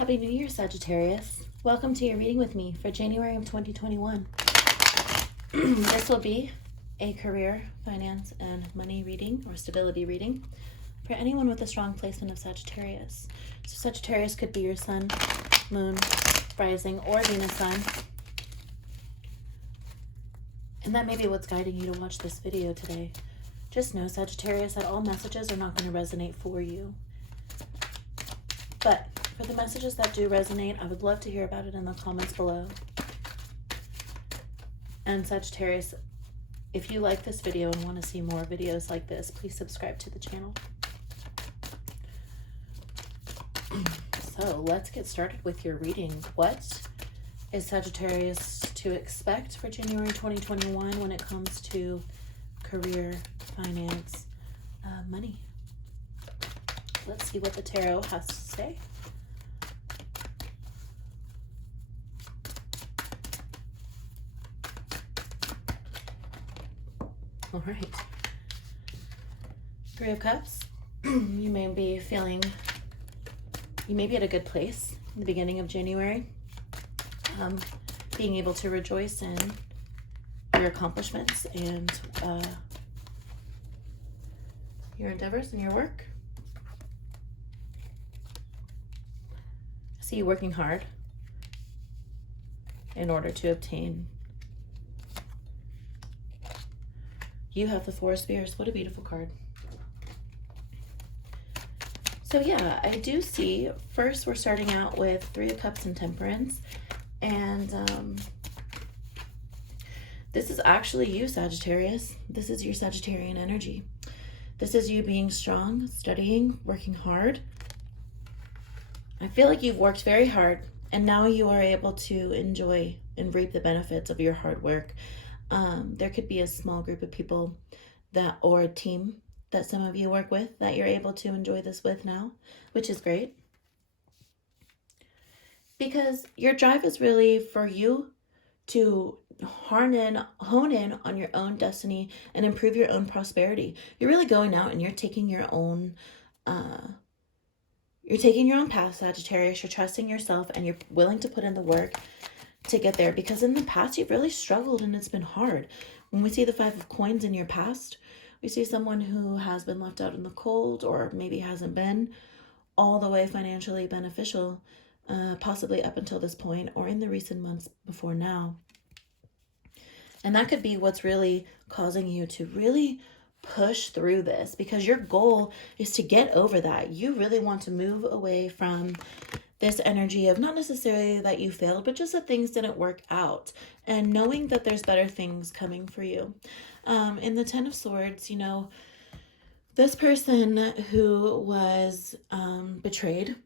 Happy New Year, Sagittarius. Welcome to your reading with me for January of 2021. This will be a career, finance, and money reading or stability reading for anyone with a strong placement of Sagittarius. So Sagittarius could be your sun, moon, rising, or Venus sign. And that may be what's guiding you to watch this video today. Just know, Sagittarius, that all messages are not going to resonate for you. But for the messages that do resonate, I would love to hear about it in the comments below. And Sagittarius, if you like this video and want to see more videos like this, please subscribe to the channel. So let's get started with your reading. What is Sagittarius to expect for January 2021 when it comes to career, finance, money? Let's see what the tarot has to say. All right. Three of Cups. You may be feeling, you may be at a good place in the beginning of January. Being able to rejoice in your accomplishments and your endeavors and your work. I see you working hard in order to obtain. You have the Four of Spears. What a beautiful card. So yeah, I do see, first we're starting out with Three of Cups and Temperance. And this is actually you, Sagittarius. This is your Sagittarian energy. This is you being strong, studying, working hard. I feel like you've worked very hard and now you are able to enjoy and reap the benefits of your hard work. There could be a small group of people that, or a team that some of you work with that you're able to enjoy this with now, which is great. Because your drive is really for you to hone in on your own destiny and improve your own prosperity. You're really going out and you're taking your own path, Sagittarius. You're trusting yourself and you're willing to put in the work to get there, because in the past you've really struggled and it's been hard. When we see the Five of Coins in your past, we see someone who has been left out in the cold or maybe hasn't been all the way financially beneficial, possibly up until this point or in the recent months before now. And that could be what's really causing you to really push through this, because your goal is to get over that. You really want to move away from this energy of not necessarily that you failed, but just that things didn't work out, and knowing that there's better things coming for you. In the Ten of Swords, you know, this person who was betrayed,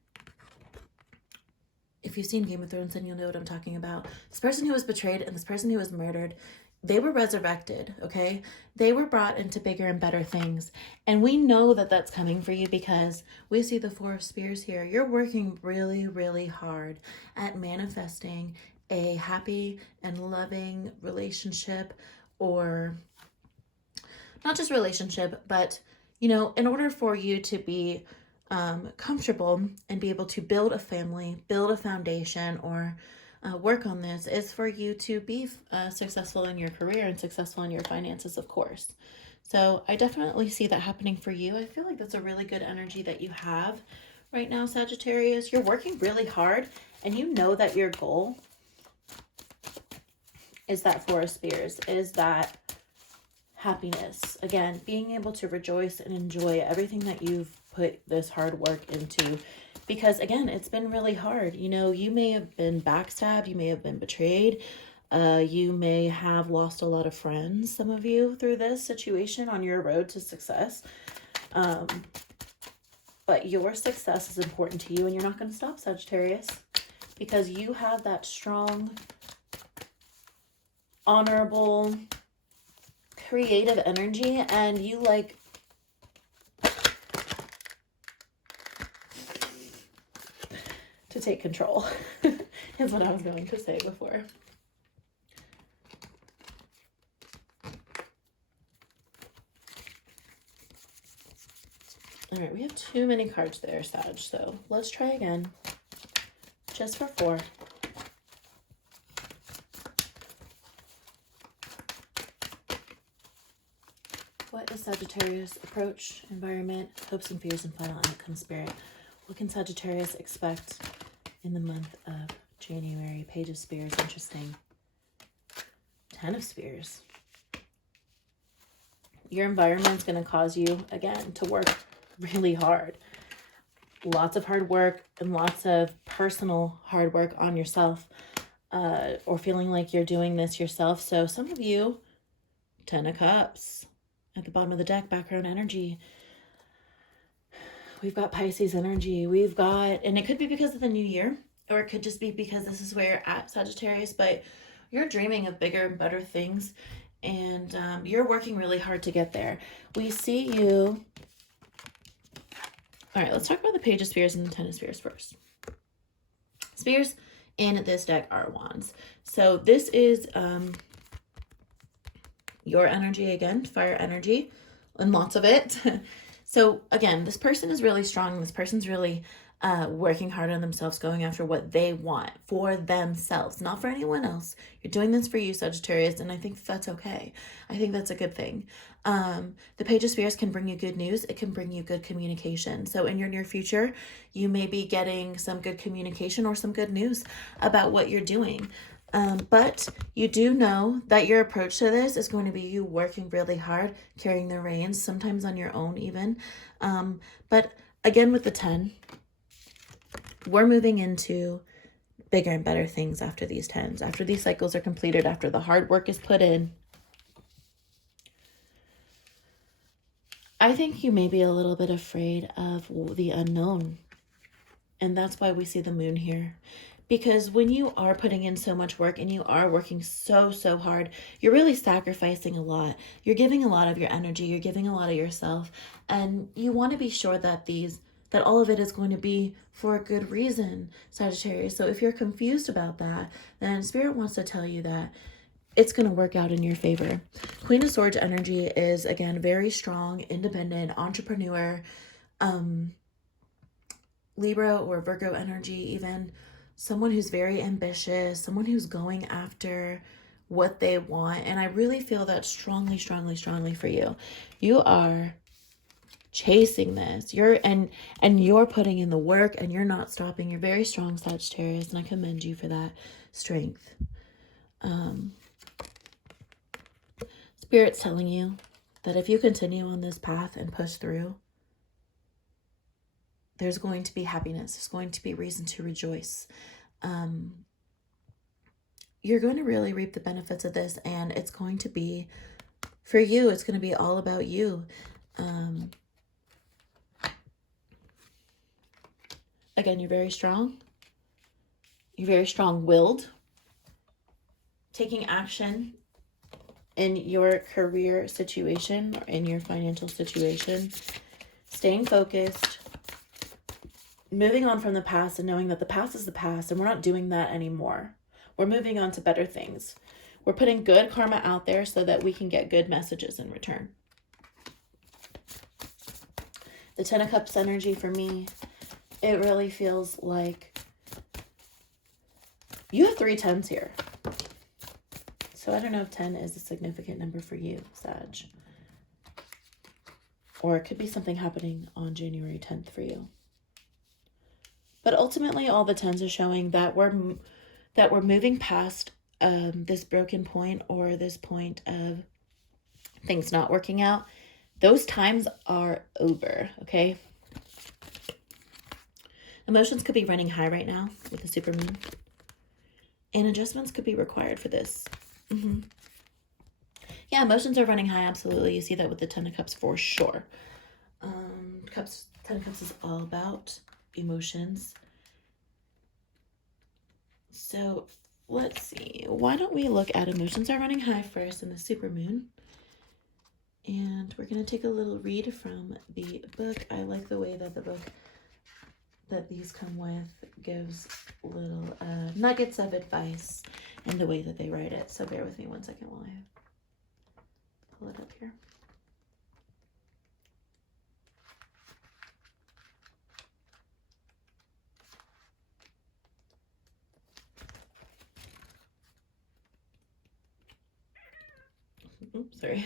if you've seen Game of Thrones, then you'll know what I'm talking about. This person who was betrayed and this person who was murdered, they were resurrected, okay? They were brought into bigger and better things. And we know that that's coming for you because we see the Four of Spears here. You're working really, really hard at manifesting a happy and loving relationship, or not just relationship, but, you know, in order for you to be comfortable and be able to build a family, build a foundation, or work on this, is for you to be successful in your career and successful in your finances, of course. So I definitely see that happening for you. I feel like that's a really good energy that you have right now, Sagittarius. You're working really hard and you know that your goal is that Four of Spears, is that happiness. Again, being able to rejoice and enjoy everything that you've put this hard work into. Because again, it's been really hard. You know, you may have been backstabbed, you may have been betrayed, you may have lost a lot of friends, some of you, through this situation on your road to success. But your success is important to you and you're not going to stop, Sagittarius, because you have that strong, honorable, creative energy, and you like to take control is what I was going to say before. All right, we have too many cards there, Sag, so let's try again. just for 4. What is Sagittarius? Approach, environment, hopes and fears, and final outcome, spirit. What can Sagittarius expect in the month of January? Page of Spears, interesting. 10 of Spears. Your environment's going to cause you, again, to work really hard. Lots of hard work and lots of personal hard work on yourself, or feeling like you're doing this yourself. So some of you, 10 of Cups at the bottom of the deck, background energy. We've got Pisces energy. We've got, and it could be because of the new year, or it could just be because this is where you're at, Sagittarius, but you're dreaming of bigger and better things, and you're working really hard to get there. We see you. All right, let's talk about the Page of Spears and the 10 of Spears first. Spears in this deck are wands. So this is your energy again, fire energy, and lots of it. So again, this person is really strong. This person's really working hard on themselves, going after what they want for themselves, not for anyone else. You're doing this for you, Sagittarius, and I think that's okay. I think that's a good thing. The Page of Spears can bring you good news. It can bring you good communication. So in your near future, you may be getting some good communication or some good news about what you're doing. But you do know that your approach to this is going to be you working really hard, carrying the reins, sometimes on your own even. But again, with the 10, we're moving into bigger and better things after these 10s. After these cycles are completed, after the hard work is put in, I think you may be a little bit afraid of the unknown. And that's why we see the moon here. Because when you are putting in so much work and you are working so hard, you're really sacrificing a lot. You're giving a lot of your energy. You're giving a lot of yourself. And you want to be sure that all of it is going to be for a good reason, Sagittarius. So if you're confused about that, then Spirit wants to tell you that it's going to work out in your favor. Queen of Swords energy is, again, very strong, independent, entrepreneur, Libra or Virgo energy even. Someone who's very ambitious, someone who's going after what they want. And I really feel that strongly for you. You are chasing this. You're putting in the work and you're not stopping. You're very strong, Sagittarius, and I commend you for that strength. Spirit's telling you that if you continue on this path and push through, there's going to be happiness. There's going to be reason to rejoice. You're going to really reap the benefits of this, and it's going to be for you. It's going to be all about you. Again, you're very strong. You're very strong-willed. Taking action in your career situation or in your financial situation. Staying focused. Moving on from the past and knowing that the past is the past and we're not doing that anymore. We're moving on to better things. We're putting good karma out there so that we can get good messages in return. The 10 of Cups energy for me, it really feels like you have 3 10s here. So I don't know if 10 is a significant number for you, Sag. Or it could be something happening on January 10th for you. But ultimately, all the 10s are showing that we're moving past this broken point or this point of things not working out. Those times are over, okay? Emotions could be running high right now with the supermoon. And adjustments could be required for this. Yeah, emotions are running high, absolutely. You see that with the 10 of Cups for sure. 10 of Cups is all about emotions. So let's see. Why don't we look at emotions are running high first in the supermoon? And we're going to take a little read from the book. I like the way that the book that these come with gives little nuggets of advice in the way that they write it. So bear with me one second while I pull it up here. Oops, sorry.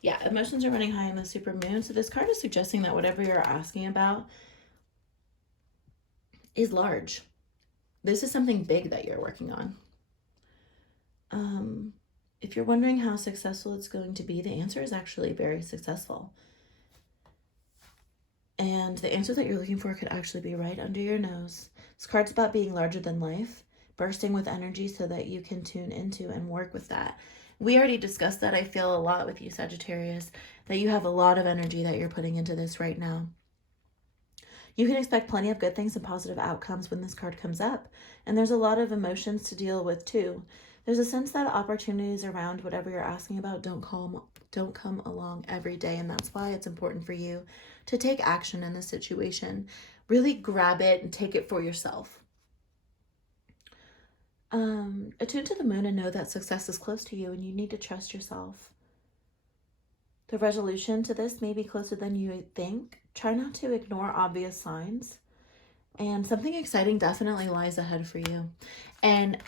Yeah, emotions are running high in the super moon. So this card is suggesting that whatever you're asking about is large. This is something big that you're working on. If you're wondering how successful it's going to be, the answer is actually very successful. And the answer that you're looking for could actually be right under your nose. This card's about being larger than life, bursting with energy so that you can tune into and work with that. We already discussed that. I feel a lot with you, Sagittarius, that you have a lot of energy that you're putting into this right now. You can expect plenty of good things and positive outcomes when this card comes up. And there's a lot of emotions to deal with too. There's a sense that opportunities around whatever you're asking about don't come along every day. And that's why it's important for you to take action in this situation. Really grab it and take it for yourself. Attune to the moon and know that success is close to you and you need to trust yourself. The resolution to this may be closer than you think. Try not to ignore obvious signs. And something exciting definitely lies ahead for you. And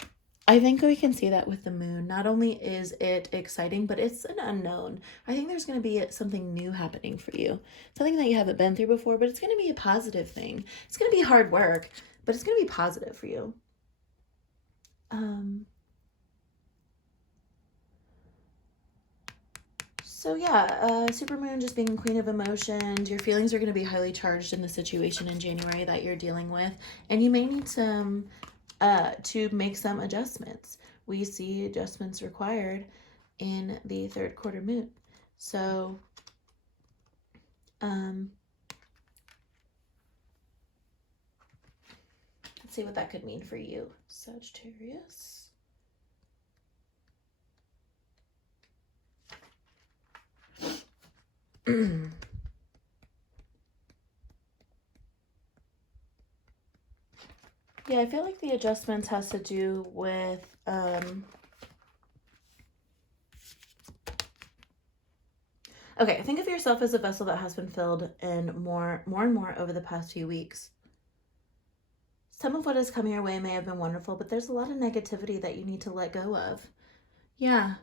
I think we can see that with the moon. Not only is it exciting, but it's an unknown. I think there's going to be something new happening for you. Something that you haven't been through before, but it's going to be a positive thing. It's going to be hard work, but it's going to be positive for you. So yeah, Supermoon just being queen of emotions. Your feelings are going to be highly charged in the situation in January that you're dealing with. And you may need some to make some adjustments. We see adjustments required in the third quarter moon. So let's see what that could mean for you, Sagittarius. Yeah, I feel like the adjustments has to do with okay, think of yourself as a vessel that has been filled in more and more over the past few weeks. Some of what is coming your way may have been wonderful, but there's a lot of negativity that you need to let go of. Yeah.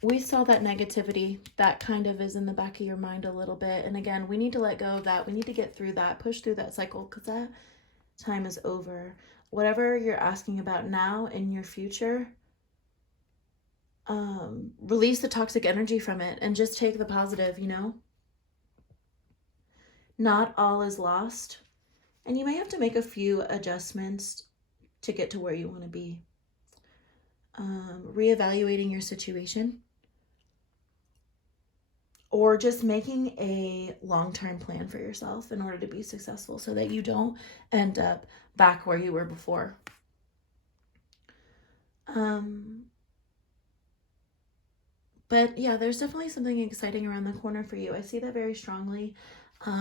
We saw that negativity that kind of is in the back of your mind a little bit. And again, we need to let go of that. We need to get through that, push through that cycle, because that time is over. Whatever you're asking about now in your future, release the toxic energy from it and just take the positive, you know? Not all is lost. And you may have to make a few adjustments to get to where you want to be. Reevaluating your situation, or just making a long-term plan for yourself in order to be successful so that you don't end up back where you were before. But yeah, there's definitely something exciting around the corner for you. I see that very strongly.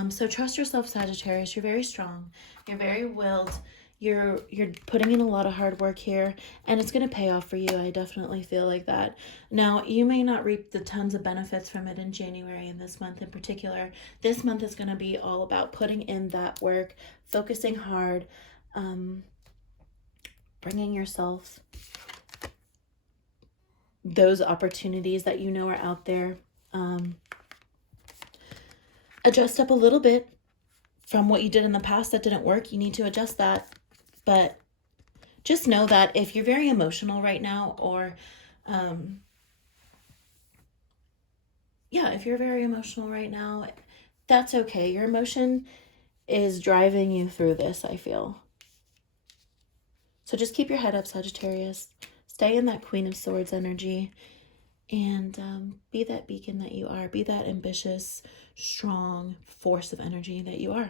So trust yourself, Sagittarius. You're very strong. You're very willed. You're putting in a lot of hard work here, and it's going to pay off for you. I definitely feel like that. Now, you may not reap the tons of benefits from it in January and this month in particular. This month is going to be all about putting in that work, focusing hard, bringing yourself those opportunities that you know are out there. Adjust up a little bit from what you did in the past that didn't work. You need to adjust that. But just know that if you're very emotional right now, or if you're very emotional right now, that's okay. Your emotion is driving you through this, I feel. So just keep your head up, Sagittarius. Stay in that Queen of Swords energy, and be that beacon that you are. Be that ambitious, strong force of energy that you are.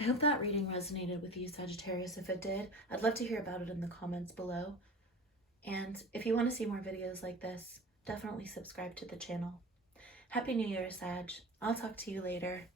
I hope that reading resonated with you, Sagittarius. If it did, I'd love to hear about it in the comments below. And if you want to see more videos like this, definitely subscribe to the channel. Happy New Year, Sag. I'll talk to you later.